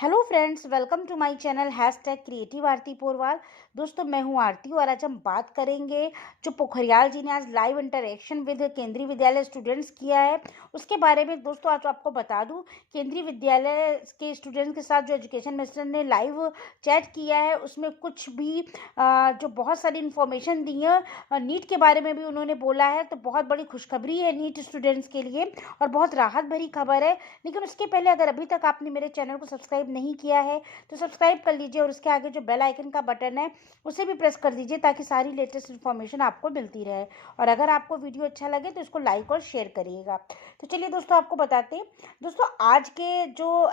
Hello friends, welcome to my channel hashtag creative Aarti Porwal. दोस्तों, मैं हूं आरती और आज हम बात करेंगे जो पोखरियाल जी ने आज लाइव इंटरेक्शन विद केंद्रीय विद्यालय स्टूडेंट्स किया है उसके बारे में। दोस्तों, आज आपको बता दूं, केंद्रीय विद्यालय के स्टूडेंट्स के साथ जो एजुकेशन मिनिस्टर ने लाइव चैट किया है उसमें कुछ भी जो बहुत सारी इन्फॉर्मेशन दी है। नीट के बारे में भी उन्होंने बोला है, तो बहुत बड़ी खुशखबरी है नीट स्टूडेंट्स के लिए और बहुत राहत भरी खबर है। लेकिन उसके पहले अगर अभी तक आपने मेरे चैनल को सब्सक्राइब नहीं किया है तो सब्सक्राइब कर लीजिए और उसके आगे जो बेल आइकन का बटन है उसे भी प्रेस कर दीजिए ताकि सारी लेटेस्ट इन्फॉर्मेशन आपको मिलती रहे। और अगर आपको वीडियो अच्छा लगे तो इसको लाइक और शेयर करिएगा। तो चलिए दोस्तों, आपको बताते हैं। दोस्तों, आज के जो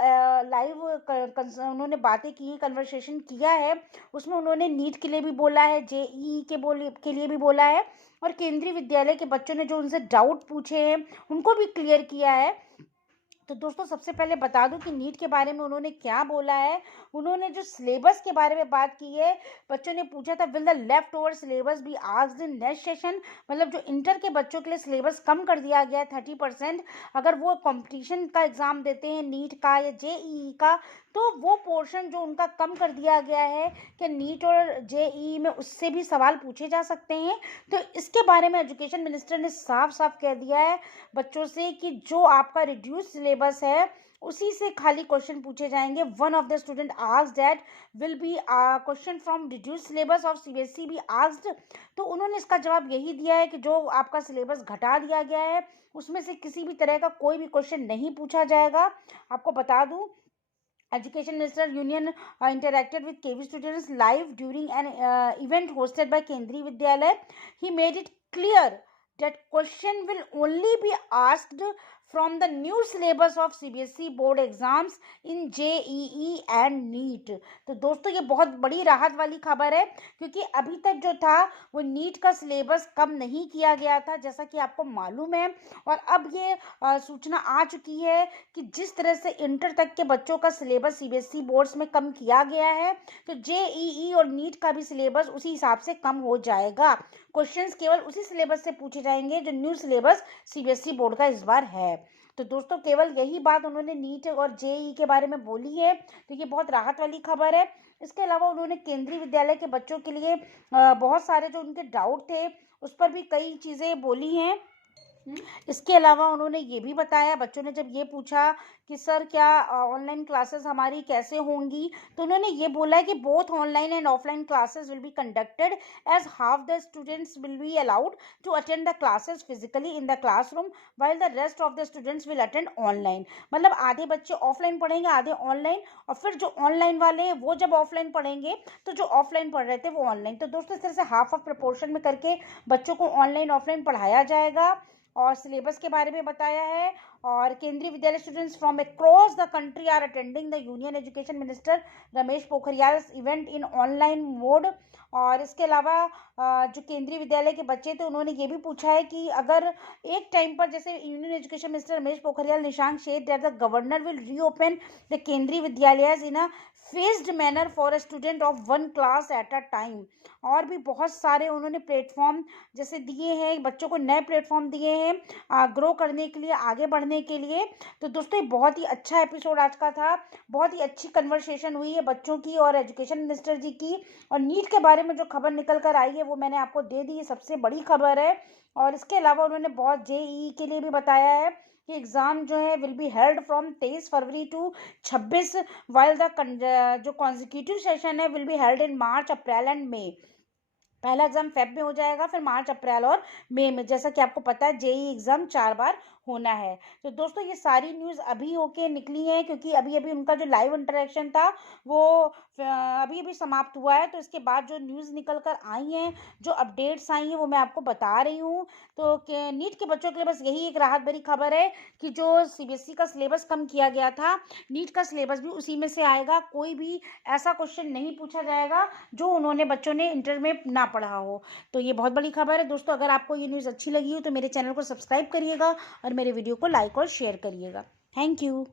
लाइव उन्होंने बातें की, कन्वर्सेशन किया है, उसमें उन्होंने नीट के लिए भी बोला है, जेईई के लिए भी बोला है और केंद्रीय विद्यालय के बच्चों ने जो उनसे डाउट पूछे हैं उनको भी क्लियर किया है। तो दोस्तों, सबसे पहले बता दूं कि नीट के बारे में उन्होंने क्या बोला है। उन्होंने जो सिलेबस के बारे में बात की है, बच्चों ने पूछा था will the left over syllabus be asked in next session. मतलब जो इंटर के बच्चों के लिए सिलेबस कम कर दिया गया है 30%, अगर वो कंपटीशन का एग्जाम देते हैं नीट का या जेईई का, तो वो पोर्शन जो उनका कम कर दिया गया है कि नीट और जेईई में, उससे भी सवाल पूछे जा सकते हैं। तो इसके बारे में एजुकेशन मिनिस्टर ने साफ साफ कह दिया है बच्चों से कि जो आपका रिड्यूस सिलेबस है उसी से खाली क्वेश्चन पूछे जाएंगे। One of the student asked that will be question from reduce syllabus of CBSE be asked. तो उन्होंने इसका जवाब यही दिया है कि जो आपका सिलेबस घटा दिया गया है उसमें से किसी भी तरह का कोई भी क्वेश्चन नहीं पूछा जाएगा। आपको बता दूं, Education Minister Union interacted with KV students live during an event hosted by Kendriya Vidyalaya. He made it clear that question will only be asked from the new syllabus of CBSE board exams in JEE and NEET। तो दोस्तों, ये बहुत बड़ी राहत वाली खबर है क्योंकि अभी तक जो था वो नीट का सिलेबस कम नहीं किया गया था, जैसा कि आपको मालूम है। और अब ये सूचना आ चुकी है कि जिस तरह से इंटर तक के बच्चों का सिलेबस सीबीएसई बोर्ड्स में कम किया गया है, तो जेईई और नीट का भी सिलेबस उसी हिसाब से कम हो जाएगा। क्वेश्चंस केवल उसी सिलेबस से पूछे जाएंगे जो न्यू सिलेबस सीबीएसई बोर्ड का इस बार है। तो दोस्तों, केवल यही बात उन्होंने नीट और जेईई के बारे में बोली है, तो ये बहुत राहत वाली खबर है। इसके अलावा उन्होंने केंद्रीय विद्यालय के बच्चों के लिए बहुत सारे जो उनके डाउट थे उस पर भी कई चीज़ें बोली हैं। इसके अलावा उन्होंने ये भी बताया, बच्चों ने जब ये पूछा कि सर क्या ऑनलाइन क्लासेस हमारी कैसे होंगी, तो उन्होंने ये बोला है कि both online and offline classes will be conducted as half the students will be allowed to attend the classes physically in the classroom while the rest of the students will attend online. मतलब आधे बच्चे offline पढ़ेंगे, आधे online, और फिर जो online वाले हैं वो जब ऑफलाइन पढ़ेंगे तो जो ऑफलाइन पढ़ रहे थे वो ऑनलाइन। तो दोस्तों, इस तरह से हाफ ऑफ प्रपोर्शन में करके बच्चों को ऑनलाइन ऑफलाइन पढ़ाया जाएगा। और सिलेबस के बारे में बताया है। और Kendriya Vidyalaya students from across the country are attending the union education minister Ramesh Pokhriyal event in online mode. और इसके अलावा जो केंद्रीय विद्यालय के बच्चे थे उन्होंने ये भी पूछा है कि अगर एक टाइम पर, जैसे union education minister Ramesh Pokhriyal Nishank share that the governor will reopen the Kendriya Vidyalaya in a phased manner for a student of one class at a time. और भी बहुत सारे उन्होंने प्लेटफॉर्म जैसे दिए हैं, बच्चों को नए प्लेटफॉर्म दिए हैं ग्रो करने के लिए, आगे बढ़ने के लिए। तो दोस्तों, ये बहुत ही अच्छा एपिसोड आज का था। बहुत ही अच्छी कन्वर्सेशन हुई है बच्चों की और एजुकेशन मिनिस्टर जी की। और नीट के बारे में जो खबर निकल कर आई है वो मैंने आपको दे दी, ये सबसे बड़ी खबर है। और इसके अलावा उन्होंने बहुत जेईई के लिए भी बताया है कि एग्ज़ाम जो है will be held from 23 February to 26, while the जो कॉन्जिक्यूटिव सेशन है will be held in March, April and May. पहला एग्जाम फेब में हो जाएगा, फिर मार्च, अप्रैल और मई में। जैसा कि आपको पता है जेईई एग्जाम 4 बार होना है। तो दोस्तों, ये सारी न्यूज़ अभी होके निकली है क्योंकि अभी अभी उनका जो लाइव इंटरेक्शन था वो अभी अभी समाप्त हुआ है। तो इसके बाद जो न्यूज़ निकल कर आई हैं, जो अपडेट्स आई हैं, वो मैं आपको बता रही हूँ। तो नीट के बच्चों के लिए बस यही एक राहत भरी खबर है कि जो सीबीएसई का सिलेबस कम किया गया था, नीट का सिलेबस भी उसी में से आएगा। कोई भी ऐसा क्वेश्चन नहीं पूछा जाएगा जो उन्होंने बच्चों ने इंटर में ना पढ़ा हो। तो ये बहुत बड़ी खबर है दोस्तों। अगर आपको ये न्यूज़ अच्छी लगी हो तो मेरे चैनल को सब्सक्राइब करिएगा और मेरे वीडियो को लाइक और शेयर करिएगा। Thank you.